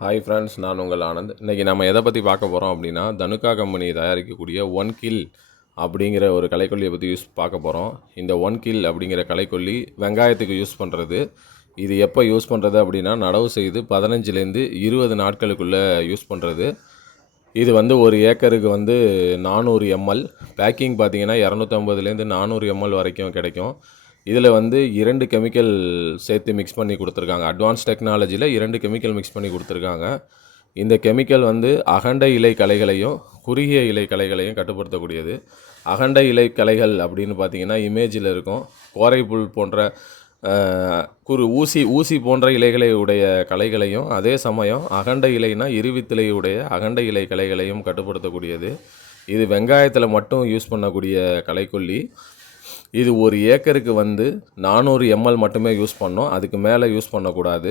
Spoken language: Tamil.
ஹாய் ஃப்ரெண்ட்ஸ், நான் உங்கள் ஆனந்த். இன்றைக்கி நம்ம எதை பற்றி பார்க்க போகிறோம் அப்படின்னா, தனுக்கா கம்பெனி தயாரிக்கக்கூடிய ஒன் கில் அப்படிங்கிற ஒரு களைக்கொல்லியை பற்றி பார்க்க போகிறோம். இந்த ஒன் கில் அப்படிங்கிற களைக்கொல்லி வெங்காயத்துக்கு யூஸ் பண்ணுறது. இது எப்போ யூஸ் பண்ணுறது அப்படின்னா, நடவு செய்து 15லேருந்து 20 நாட்களுக்குள்ளே யூஸ் பண்ணுறது. இது ஒரு ஏக்கருக்கு 400 ml. பேக்கிங் பார்த்தீங்கன்னா 250லேருந்து 400 ml வரைக்கும் கிடைக்கும். இதில் 2 கெமிக்கல் சேர்த்து மிக்ஸ் பண்ணி கொடுத்துருக்காங்க. அட்வான்ஸ் டெக்னாலஜியில் 2 கெமிக்கல் மிக்ஸ் பண்ணி கொடுத்துருக்காங்க. இந்த கெமிக்கல் அகண்ட இலை களைகளையும் குறுகிய இலை களைகளையும் கட்டுப்படுத்தக்கூடியது. அகண்ட இலை களைகள் அப்படின்னு பார்த்தீங்கன்னா இமேஜில் இருக்கும். கோரைப்புல் போன்ற ஊசி போன்ற இலைகளை உடைய களைகளையும், அதே சமயம் அகண்ட இலைனா இருவித்திலை உடைய அகண்ட இலை களைகளையும் கட்டுப்படுத்தக்கூடியது. இது வெங்காயத்தில் மட்டும் யூஸ் பண்ணக்கூடிய களைக்கொல்லி. இது ஒரு ஏக்கருக்கு 400 ml மட்டுமே யூஸ் பண்ணோம். அதுக்கு மேலே யூஸ் பண்ணக்கூடாது.